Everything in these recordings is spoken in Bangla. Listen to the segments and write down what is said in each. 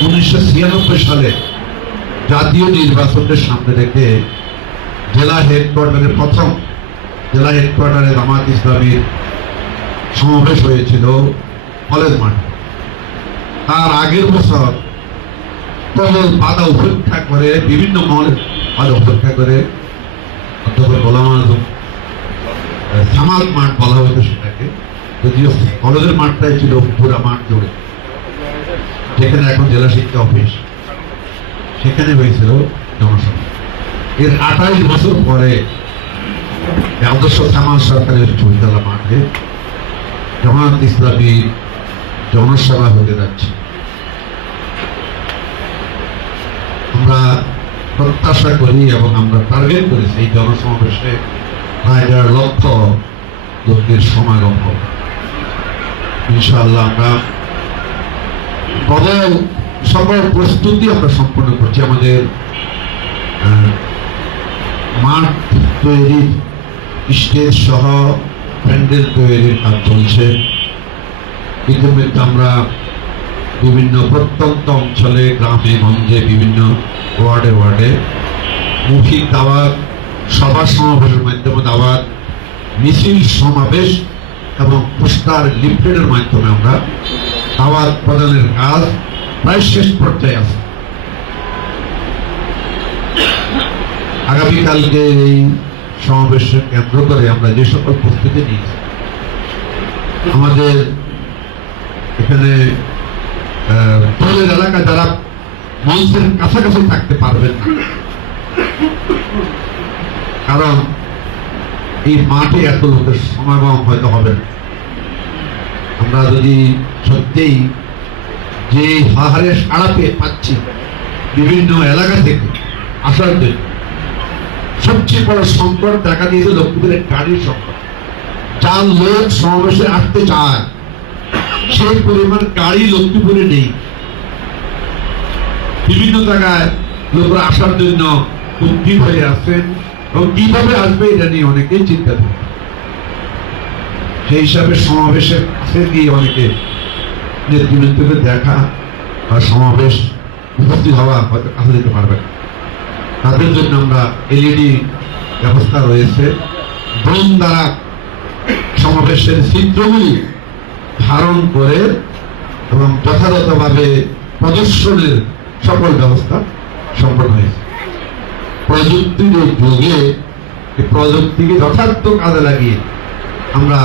1996 সালে জাতীয় নির্বাচনের সামনে রেখে জেলা হেডকোয়ার্টারে প্রথম জেলা হেডকোয়ার্টারে জামাত ইসলামীর সমাবেশ হয়েছিল কলেজ মাঠে। তার আগের বছর প্রবল বাধা উপেক্ষা করে, বিভিন্ন মহলে বাধা উপেক্ষা করে অধ্যাপক গোলাম আজম জামাত মাঠ বলা হতো সেটাকে, যদিও কলেজের মাঠটাই ছিল পুরা মাঠ জুড়ে, যেখানে এখন জেলা শিক্ষা অফিস, সেখানে হয়েছিল জনসভা। এর 28 বছর পরে আদর্শ জামাত সরকারের চৌতলা মাঠে জামাত ইসলামী জনসভা হতে যাচ্ছে। আমরা প্রত্যাশা করি এবং আমরা টার্গেট করেছি এই জনসমাবেশে প্রায় 1.5 লক্ষ লোকের সমাগম হবে। ইনশাআল্লাহ আমরা সকল প্রস্তুতি আমরা সম্পন্ন করছি। আমাদের মাঠ তৈরির, স্টেজ সহ প্যান্ডেল তৈরির কাজ চলছে। ইতিমধ্যে আমরা বিভিন্ন প্রত্যন্ত অঞ্চলে, গ্রামে গঞ্জে, বিভিন্ন ওয়ার্ডে ওয়ার্ডে মৌখিক দাওয়াত, সভা সমাবেশের মাধ্যমে দাওয়াত, মিছিল সমাবেশ এবং পোস্টার লিফলেটের মাধ্যমে আমরা দাওয়াত প্রদানের কাজ প্রায় শেষ পর্যায়ে আছে। আগামীকালকে এই সমাবেশকে কেন্দ্র করে আমরা যে সকল প্রস্তুতি নিয়েছি, আমাদের এখানে দলের এলাকা যারা মঞ্চের কাছাকাছি থাকতে পারবেন না, কারণ এই মাঠে এত লোকের সমাগম হয়তো হবে না। আমরা যদি সত্যিই যে হারে সাড়া পেয়ে পাচ্ছি বিভিন্ন এলাকা থেকে আসার জন্য, সবচেয়ে বড় সংকট দেখা দিয়েছে লক্ষ্মীপুরের গাড়ির সংকট। যার লোক সমাবেশে আসতে চায় সেই পরিমাণ গাড়ি লক্ষ্মীপুরে নেই। বিভিন্ন জায়গায় লোকরা আসার জন্য উদ্গ্রীব হয়ে আসছেন এবং কিভাবে আসবে এটা নিয়ে অনেকেই চিন্তা করে। সেই হিসাবে সমাবেশের কাছে গিয়ে অনেকে নেতৃবৃন্দকে দেখা বা সমাবেশ উপস্থিত হওয়া হয়তো কাছে দিতে পারবে না। তাদের জন্য আমরা এলইডি ব্যবস্থা রয়েছে, ড্রোন দ্বারা সমাবেশের চিত্রগুলি ধারণ করে এবং যথাযথভাবে প্রদর্শনের সকল ব্যবস্থা সম্পন্ন হয়েছে। প্রযুক্তির যুগে এই প্রযুক্তিকে যথার্থ কাজে লাগিয়ে আমরা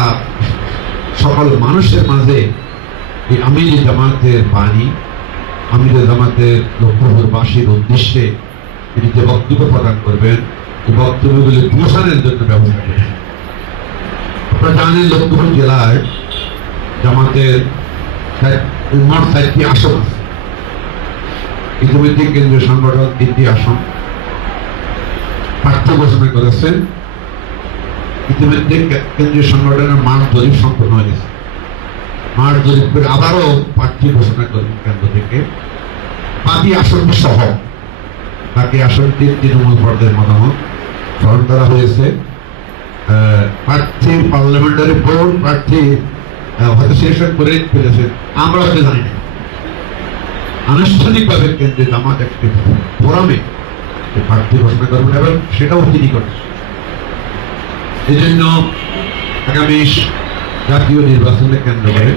সকল মানুষের মাঝে এই আমির জামাতের বাণী, আমির জামাতের লক্ষ্মীপুরবাসীর উদ্দেশ্যে তিনি যে বক্তব্য প্রদান করবেন, এই বক্তব্যগুলি প্রসারের জন্য ব্যবস্থা করেছেন। আপনারা জানেন লক্ষ্মীপুর জেলায় জামাতের মোট 4টি আসন আছে। ইতিমধ্যে কেন্দ্রীয় সংগঠন 3টি আসন প্রার্থী ঘোষণা করেছেন। ইতিমধ্যে কেন্দ্রীয় সংগঠনের মাঠ জরিপ সম্পন্ন হয়েছে। মাঠ জরিপ করে আবারও প্রার্থী ঘোষণা করবেন কেন্দ্র থেকে। বাকি আসনটি সহ বাকি আসনটি তৃণমূল পর্যায়ের মতামত গ্রহণ করা হয়েছে। প্রার্থী পার্লামেন্টারি বোর্ড প্রার্থী হয়তো শেষন করে ফেলেছে, আমরা হয়তো জানি না। আনুষ্ঠানিকভাবে কেন্দ্রীয় জামাত একটি ফোরামে প্রার্থী ঘোষণা করবেন এবং সেটাও তিনি করছেন। এই জন্য আগামী জাতীয় নির্বাচনে কেন্দ্র করে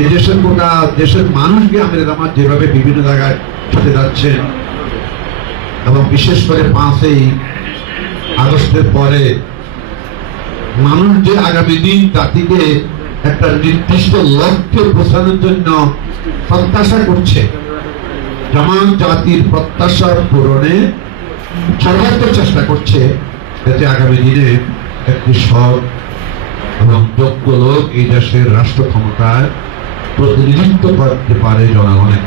এই দেশের গোটা দেশের মানুষকে আমির জামাত যেভাবে বিভিন্ন জায়গায় ছুটে যাচ্ছেন এবং বিশেষ করে 5ই আগস্টের পরে মানুষ যে আগামী দিন জাতিকে একটা নির্দিষ্ট লক্ষ্যে পৌঁছানোর জন্য প্রত্যাশা করছে, জামাত জাতির প্রত্যাশা পূরণে সর্বাত্মক চেষ্টা করছে, যাতে আগামী দিনে একটি সৎ এবং যোগ্য লোক এই দেশের রাষ্ট্র ক্ষমতায় প্রতিনিধিত্ব করতে পারে জনগণের।